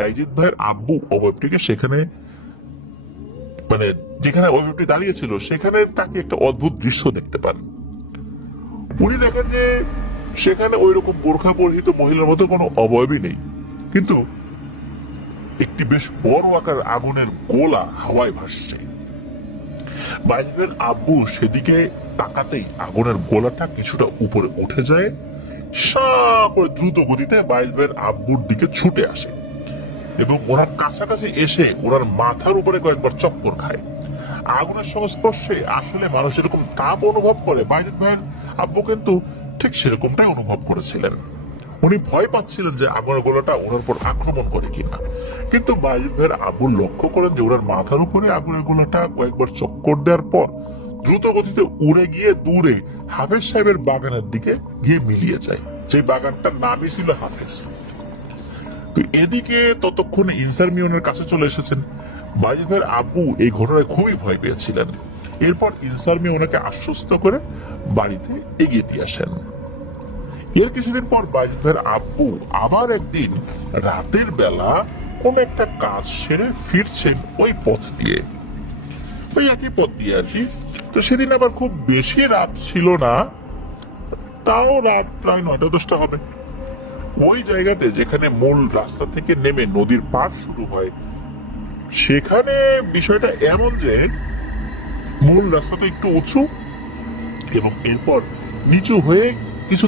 বাইজিৎ ভাইয়ের আব্বু অবয়বটিকে সেখানে, মানে যেখানে অবয়বটি দাঁড়িয়েছিল সেখানে তাকে একটা অদ্ভুত দৃশ্য দেখতে পান। উনি দেখেন যে সেখানে ওই রকম বোরখা পরিহিত মহিলার মতো কোনো অবয়বই নেই, কিন্তু একটি বেশ বড় আকার আগুনের গোলা হাওয়ায় ভাসছে। বাইজিদের আব্বু সেদিকে তাকাতেই আগুনের গোলাটা কিছুটা উপরে উঠে যায়, সা করে দ্রুত গতিতে বাইজিদের আব্বুর দিকে ছুটে আসে এবং ওনার কাছাকাছি এসে ওনার মাথার উপরে কয়েকবার চক্কর খায়। আগুনের সংস্পর্শে আসলে মানুষ এরকম তাপ অনুভব করে, বাইজিদ ভাইয়ের আব্বু কিন্তু ঠিক সেরকমটাই অনুভব করেছিলেন। উনি ভয় পাচ্ছিলেন যে আগুনের গোলাটা ওনার উপর আক্রমণ করে কিনা, কিন্তু বাইজিদ ভাইয়ের আব্বু লক্ষ্য করেন যে ওনার মাথার উপরে আগুনের গোলাটা কয়েকবার চক্কর দেওয়ার পর দ্রুত গতিতে উড়ে গিয়ে দূরে হাফেজ সাহেবের বাগানের দিকে গিয়ে মিলিয়ে যায়, যে বাগানটার নামই ছিল হাফেজ। তো এদিকে ততক্ষণে ইনসার মিয়নের কাছে চলে এসেছেন। বাইজিদ ভাইয়ের আব্বু এই ঘটনায় খুবই ভয় পেয়েছিলেন। এরপর ইনসার মিয়া ওনাকে আশ্বস্ত করে বাড়িতে এগিয়ে দিয়ে আসেন। এর কিছুদিন পর বাইজিদ ভাইয়ের আব্বু আবার একদিন রাতের বেলা কোন একটা কাজ সেরে ফিরছেন ওই পথ দিয়ে, ওই একই পথ দিয়ে আর কি। তো সেদিন আবার খুব বেশি রাত ছিল না, তাও রাত প্রায় 9টা-10টা হবে। ওই জায়গাতে যেখানে মূল রাস্তা থেকে নেমে নদীর পার শুরু হয়, সেখানে বিষয়টা এমন যে মূল রাস্তাটা একটু উঁচু এবং এরপর নিচু হয়ে কিছু